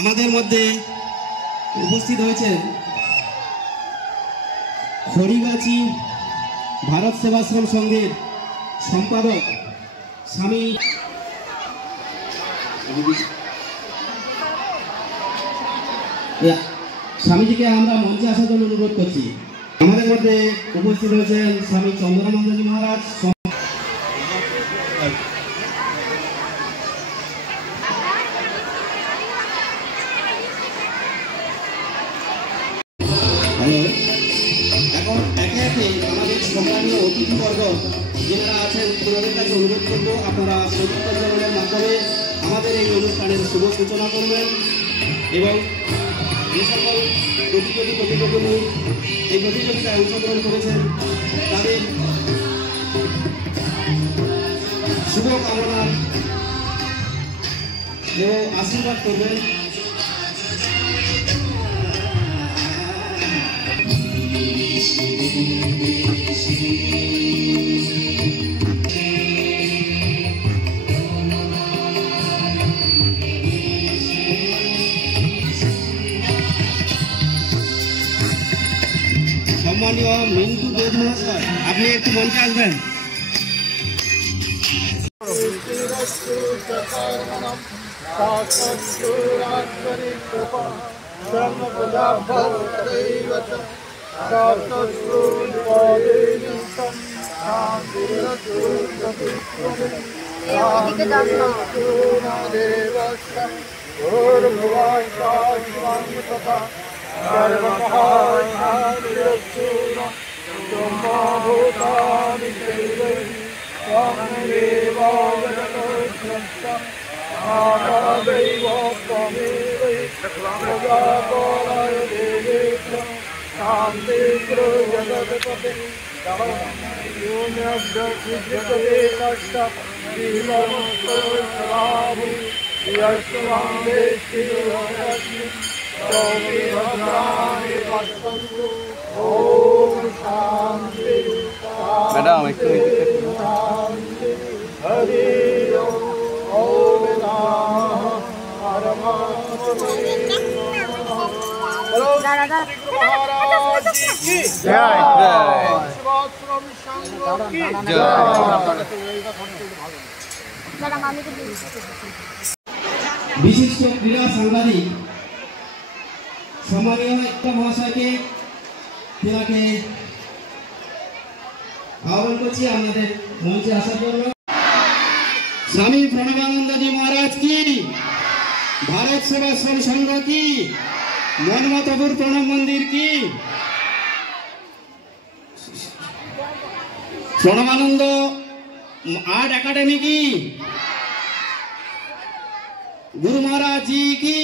আমাদের মধ্যে উপস্থিত হয়েছেন খড়িগাছি ভারত সেবাশ্রম সংঘের সম্পাদক স্বামী স্বামীজিকে আমরা মঞ্চে আসার জন্য অনুরোধ করছি। আমাদের মধ্যে উপস্থিত হয়েছেন স্বামী চন্দ্রানন্দজি মহারাজ। এখন একে একে আমাদের সম্মানীয় অতিথিবর্গ যারা আছেন তাদের কাছে অনুরোধ করবো আপনারা সঙ্গীতের মাধ্যমে আমাদের এই অনুষ্ঠানের শুভ সূচনা করবেন এবং যে সকল প্রতিযোগী এই প্রতিযোগিতায় অংশগ্রহণ করেছেন তাদের শুভকামনা এবং আশীর্বাদ করবেন। সম্মানীয় মিন্টু দেব মহাশয়, আপনি একটু মঞ্চে আসবেন। मैडम एक विशिष्ट क्रीड़ा सांबादिक सम्मानीय महाशय के आह्वान करছি আমাদের মঞ্চে আসার জন্য। স্বামী প্রণবানন্দজি মহারাজ কি, भारत सेवाश्रम संघ की, मनमतपुर प्रणव मंदिर की, प्रणवानंद आर्ट एकेडमी की, गुरु महाराज जी की,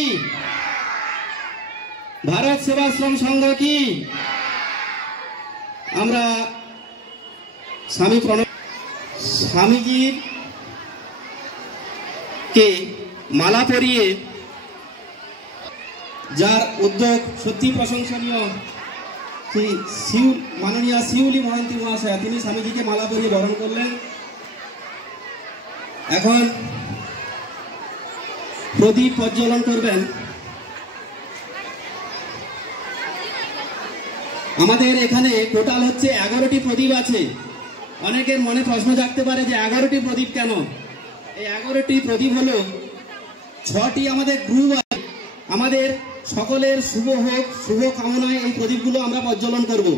भारत सेवाश्रम संघ की, আমরা স্বামী প্রণব স্বামীজি কে মালা পরিয়ে যার উদ্যোগ সত্যি প্রশংসনীয় মাননীয় শিউলি মহান্তি মহাশয় তিনি স্বামীজিকে মালা পরিয়ে বরণ করলেন। এখন প্রদীপ প্রজ্বলন করবেন। আমাদের এখানে টোটাল হচ্ছে 11টি প্রদীপ আছে। অনেকের মনে প্রশ্ন জাগতে পারে যে 11টি প্রদীপ কেন? এই 11টি প্রদীপ হলো 6টি আমাদের গ্রুপ আছে। আমাদের সকলের শুভ হোক, শুভ কামনায় এই প্রদীপগুলো আমরা প্রজ্বলন করব।